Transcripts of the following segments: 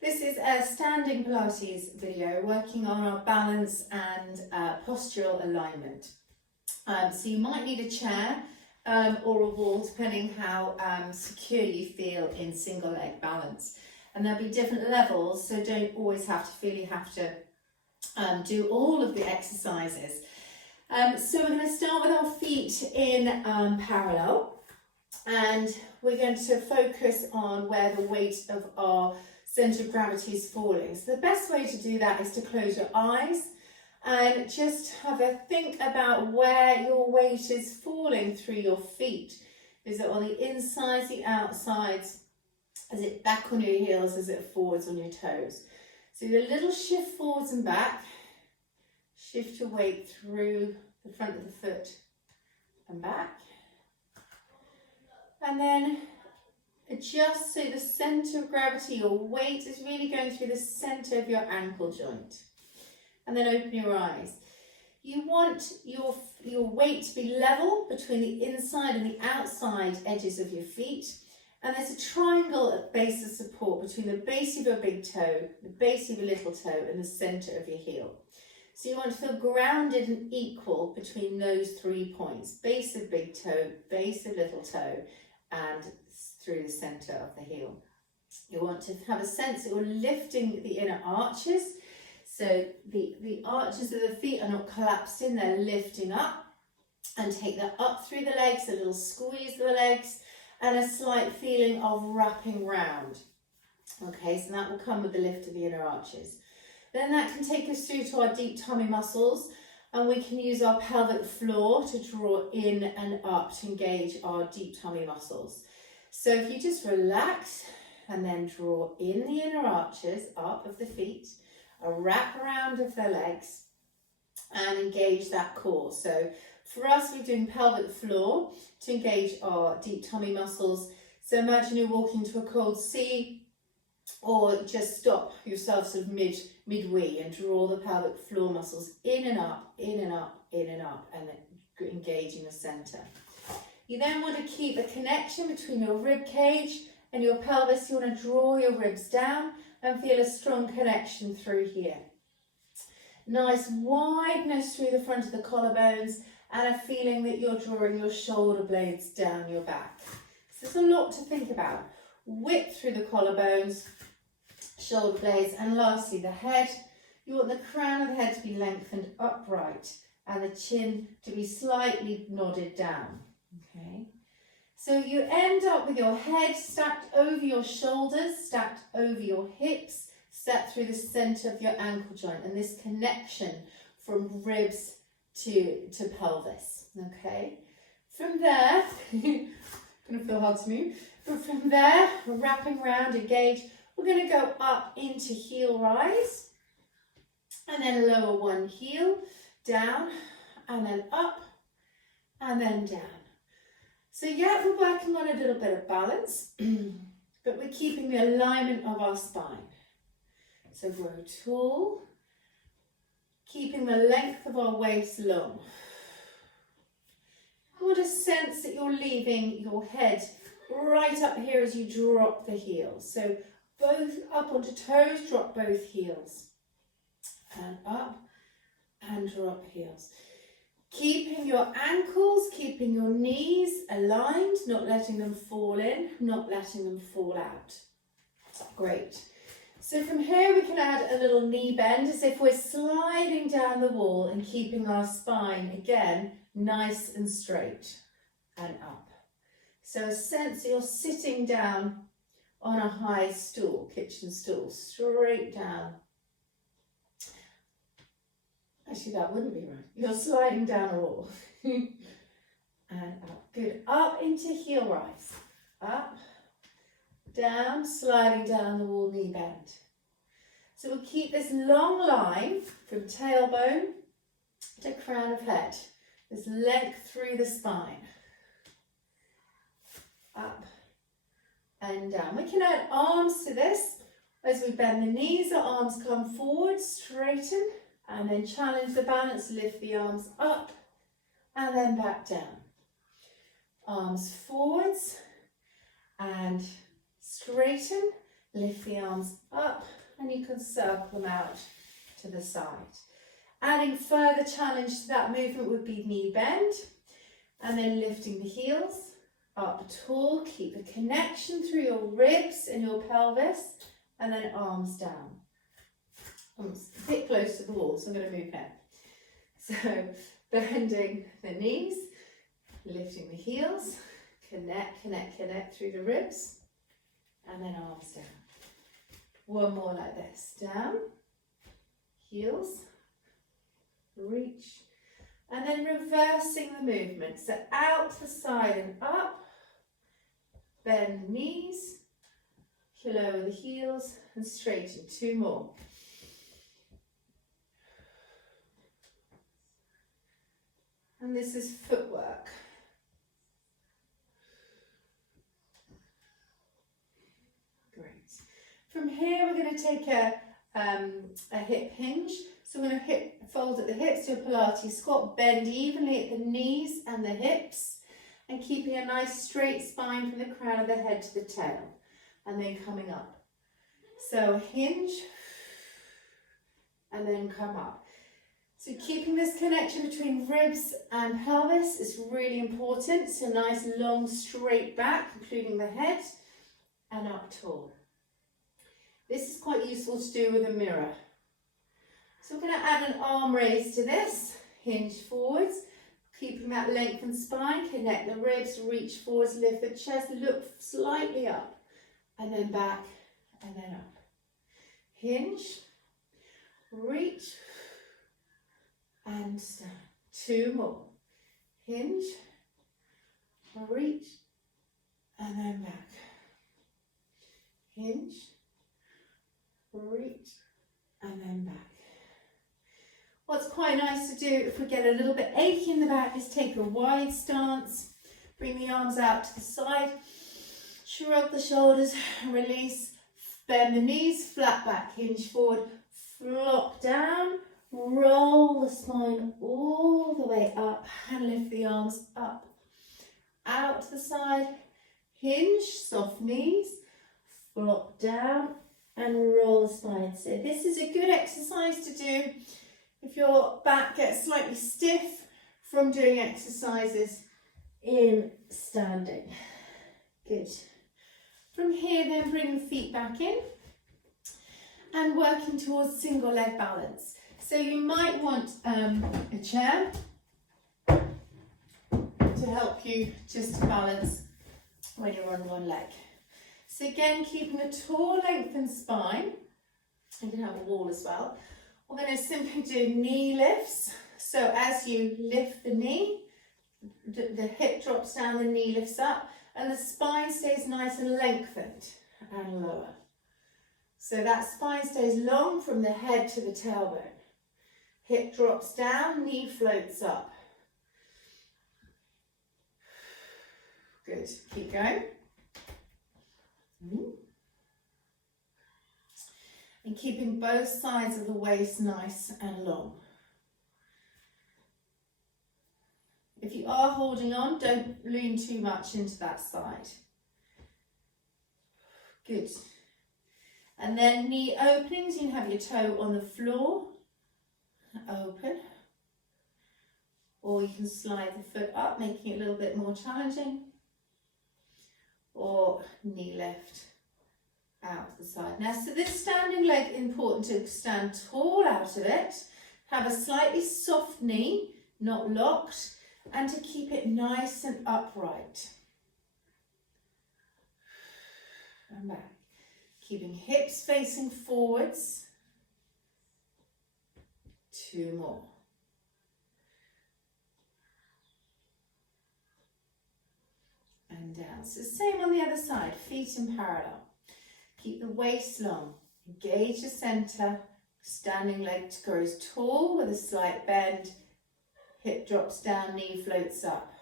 This is a standing Pilates video working on our balance and postural alignment. So you might need a chair or a wall depending how secure you feel in single leg balance. And there'll be different levels, so don't always have to feel you have to do all of the exercises. So we're going to start with our feet in parallel, and we're going to focus on where the weight of our centre of gravity is falling. So the best way to do that is to close your eyes and just have a think about where your weight is falling through your feet. Is it on the insides, the outsides? Is it back on your heels? Is it forwards on your toes? So do a little shift forwards and back. Shift your weight through the front of the foot and back. And then adjust so the centre of gravity, your weight is really going through the centre of your ankle joint. And then open your eyes. You want your weight to be level between the inside and the outside edges of your feet. And there's a triangle at base of support between the base of your big toe, the base of your little toe, and the centre of your heel. So you want to feel grounded and equal between those 3 points: base of big toe, base of little toe, and through the centre of the heel. You want to have a sense that you're lifting the inner arches, so the arches of the feet are not collapsed in, they're lifting up, and take that up through the legs, a little squeeze of the legs, and a slight feeling of wrapping round. Okay, so that will come with the lift of the inner arches. Then that can take us through to our deep tummy muscles, and we can use our pelvic floor to draw in and up to engage our deep tummy muscles. So if you just relax and then draw in the inner arches up of the feet, a wrap around of the legs, and engage that core. So for us, we're doing pelvic floor to engage our deep tummy muscles. So imagine you're walking to a cold sea, or just stop yourself sort of midway and draw the pelvic floor muscles in and up, in and up, in and up, and then engaging the centre. You then want to keep a connection between your rib cage and your pelvis. You want to draw your ribs down and feel a strong connection through here. Nice wideness through the front of the collarbones, and a feeling that you're drawing your shoulder blades down your back. So there's a lot to think about. Width through the collarbones, shoulder blades, and lastly the head. You want the crown of the head to be lengthened upright and the chin to be slightly nodded down. Okay, so you end up with your head stacked over your shoulders, stacked over your hips, stacked through the centre of your ankle joint, and this connection from ribs to pelvis. Okay, from there, gonna feel hard to move, but from there, we're wrapping around, engage. We're going to go up into heel rise, and then lower one heel, down, and then up, and then down. So yeah, we're working on a little bit of balance, but we're keeping the alignment of our spine. So grow tall, keeping the length of our waist long. I want to sense that you're leaving your head right up here as you drop the heels. So both up onto toes, drop both heels. And up and drop heels. Keeping your ankles, keeping your knees aligned, not letting them fall in, not letting them fall out. Great. So from here we can add a little knee bend as if we're sliding down the wall and keeping our spine, again, nice and straight and up. So a sense that you're sitting down on a high stool, kitchen stool, straight down. Actually, that wouldn't be right. You're sliding down a wall. And up. Good. Up into heel rise. Up, down, sliding down the wall, knee bend. So we'll keep this long line from tailbone to crown of head. This length through the spine. Up and down. We can add arms to this as we bend the knees. The arms come forward, straighten, and then challenge the balance. Lift the arms up and then back down. Arms forwards and straighten, Lift the arms up and you can circle them out to the side. Adding further challenge to that movement would be knee bend, and then lifting the heels up tall. Keep the connection through your ribs and your pelvis, and then arms down. I'm a bit close to the wall, so I'm going to move here. So bending the knees, lifting the heels, connect through the ribs, and then arms down. One more like this. Down, heels, reach, and then reversing the movement. So out to the side and up, bend the knees, lower the heels, and straighten. Two more. And this is footwork. Great. From here, we're going to take a hip hinge. So we're going to fold at the hips, do a Pilates squat, bend evenly at the knees and the hips, and keeping a nice straight spine from the crown of the head to the tail, and then coming up. So hinge, and then come up. So keeping this connection between ribs and pelvis is really important. So nice long straight back, including the head, and up tall. This is quite useful to do with a mirror. So we're going to add an arm raise to this, hinge forwards, keeping that lengthened spine, connect the ribs, reach forwards, lift the chest, look slightly up, and then back, and then up. Hinge, reach, and stand. Two more. Hinge, reach, and then back. Hinge, reach, and then back. What's quite nice to do if we get a little bit achy in the back is take a wide stance, bring the arms out to the side, shrug the shoulders, release, bend the knees, flat back, hinge forward, flop down, roll the spine all the way up and lift the arms up, out to the side, hinge, soft knees, flop down and roll the spine. So this is a good exercise to do if your back gets slightly stiff from doing exercises in standing. Good. From here then bring the feet back in and working towards single leg balance. So you might want a chair to help you just to balance when you're on one leg. So again, keeping a tall lengthened spine. You can have a wall as well. We're going to simply do knee lifts. So as you lift the knee, the hip drops down, the knee lifts up, and the spine stays nice and lengthened and lower. So that spine stays long from the head to the tailbone. Hip drops down, knee floats up. Good. Keep going. And keeping both sides of the waist nice and long. If you are holding on, don't lean too much into that side. Good. And then knee openings, you can have your toe on the floor, open. Or you can slide the foot up, making it a little bit more challenging. Or knee lift out to the side. Now, so this standing leg, important to stand tall out of it, have a slightly soft knee, not locked, and to keep it nice and upright. And back. Keeping hips facing forwards. Two more. And down. So same on the other side, feet in parallel. Keep the waist long. Engage the center. Standing leg grows tall with a slight bend. Hip drops down, knee floats up.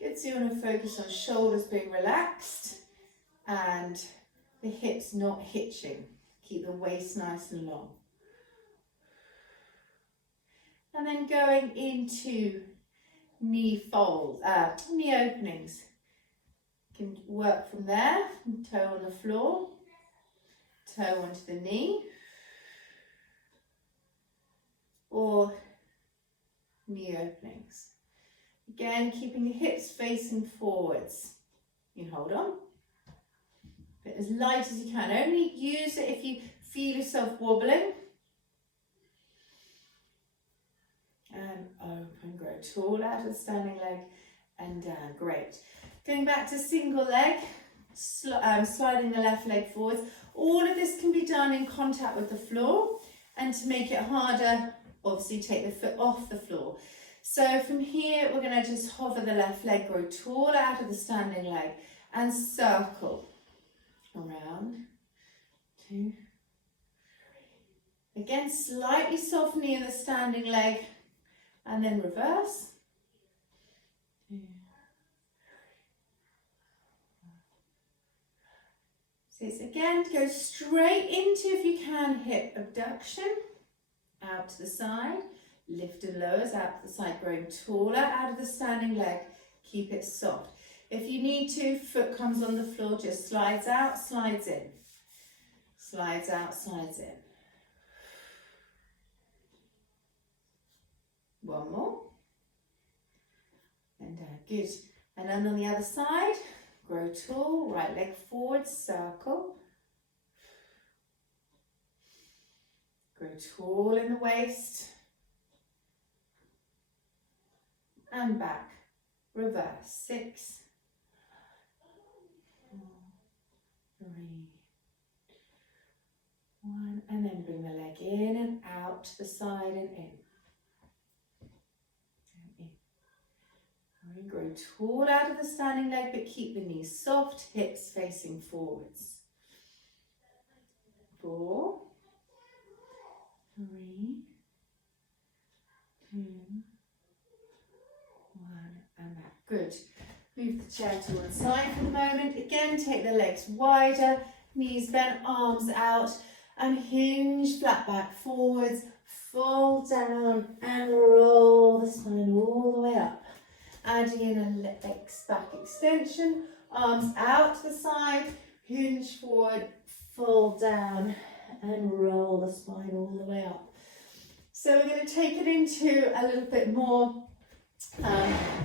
Good, so you want to focus on shoulders being relaxed and the hips not hitching. Keep the waist nice and long. And then going into knee folds, knee openings. You can work from there, toe on the floor, toe onto the knee, or knee openings. Again, keeping the hips facing forwards. You hold on. But as light as you can. Only use it if you feel yourself wobbling. And open, grow tall out of the standing leg and down. Great. Going back to single leg, sliding the left leg forwards. All of this can be done in contact with the floor, and to make it harder, obviously take the foot off the floor. So from here, we're going to just hover the left leg, grow tall out of the standing leg and circle around. 2, 3. Again, slightly softening in the standing leg and then reverse. 2, 3. So it's again, go straight into, if you can, hip abduction, out to the side, lift and lowers out to the side, growing taller out of the standing leg, keep it soft. If you need to, foot comes on the floor, just slides out, slides in. Slides out, slides in. One more. And down, good. And then on the other side, grow tall, right leg forward, circle. Grow tall in the waist. And back, reverse, 6, 4, 3, 1, and then bring the leg in and out to the side and in. And in. Grow tall out of the standing leg, but keep the knees soft, hips facing forwards. 4, 3, 2, and back. Good. Move the chair to one side for the moment. Again, take the legs wider, knees bent, arms out, and hinge flat back forwards, fold down and roll the spine all the way up. Adding in a legs back extension, arms out to the side, hinge forward, fold down and roll the spine all the way up. So we're going to take it into a little bit more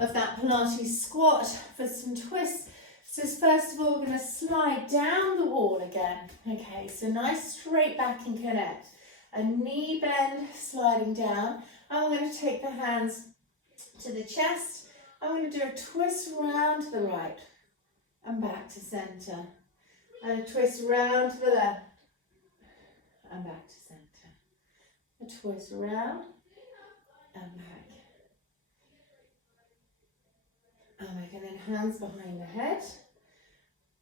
of that Pilates squat for some twists. So first of all, we're going to slide down the wall again. Okay, so nice straight back and connect. A knee bend, sliding down. And we're going to take the hands to the chest. I'm going to do a twist round to the right and back to centre. And a twist round to the left and back to centre. A twist round and back. And then hands behind the head,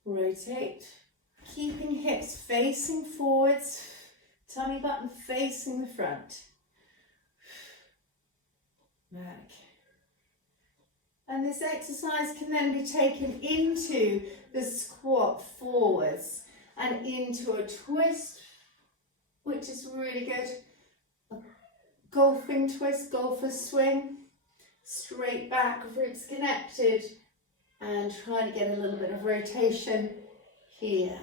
rotate, keeping hips facing forwards, tummy button facing the front, back. And this exercise can then be taken into the squat forwards and into a twist, which is really good. A golfing twist, golfer swing. Straight back, ribs connected, and trying to get a little bit of rotation here.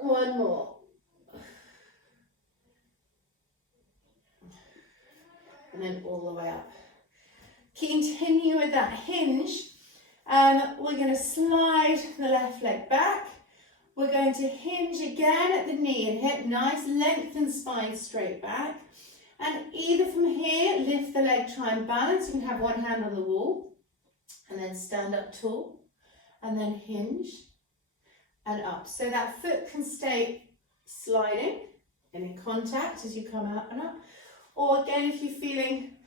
One more. And then all the way up. Continue with that hinge. We're going to slide the left leg back. We're going to hinge again at the knee and hip. Nice lengthen spine straight back. And either from here, lift the leg, try and balance. You can have one hand on the wall. And then stand up tall. And then hinge. And up. So that foot can stay sliding and in contact as you come out and up. Or again, if you're feeling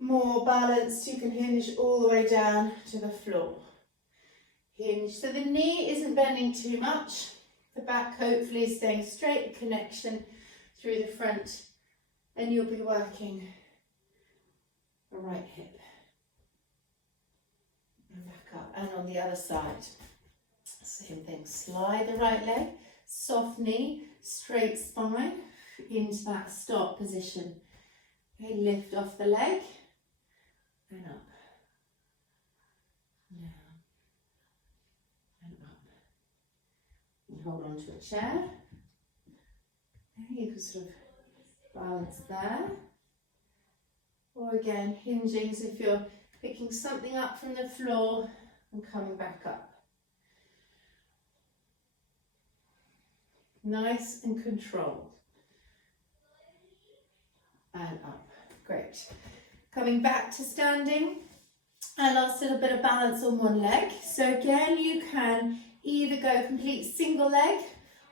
more balanced, you can hinge all the way down to the floor. Hinge. So the knee isn't bending too much. The back hopefully is staying straight. A connection through the front. And you'll be working the right hip. And back up. And on the other side. Same thing. Slide the right leg. Soft knee. Straight spine. Into that stop position. Okay, lift off the leg. and up, down and up. And hold on to a chair. And you can sort of balance there. Or again, hinging as if you're picking something up from the floor and coming back up. Nice and controlled. And up. Great. Coming back to standing. And last little bit of balance on one leg. So again, you can either go complete single leg,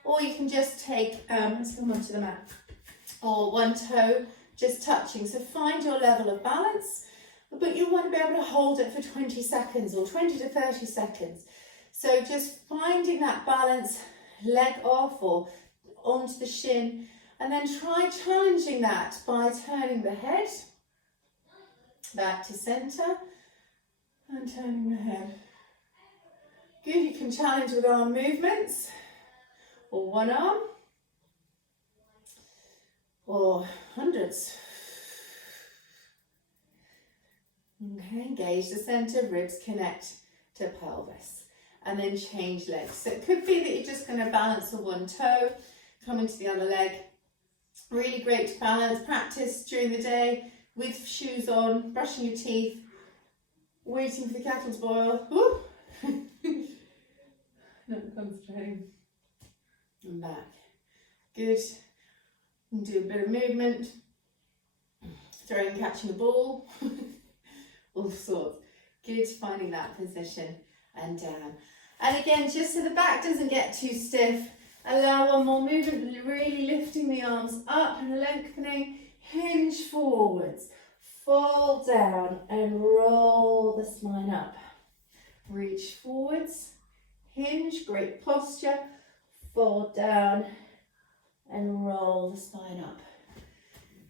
or you can just take, let's come onto the mat, or one toe just touching. So find your level of balance, but you want to be able to hold it for 20 seconds or 20 to 30 seconds. So just finding that balance, leg off or onto the shin, and then try challenging that by turning the head back to center and turning the head. Good, you can challenge with arm movements or one arm or hundreds. Okay, engage the center, ribs connect to pelvis. And then change legs. So it could be that you're just going to balance on one toe, come into the other leg. Really great to balance, practice during the day with shoes on, brushing your teeth, waiting for the kettle to boil. Woo! Not concentrating. And back. Good. And do a bit of movement. Throwing, catching a ball. All sorts. Good, finding that position and down. And again, just so the back doesn't get too stiff, allow one more movement, really lifting the arms up and lengthening, hinge forwards, fall down and roll the spine up. Reach forwards, hinge, great posture, fall down and roll the spine up.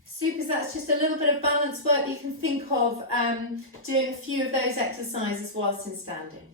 Super, so that's just a little bit of balance work you can think of doing a few of those exercises whilst in standing.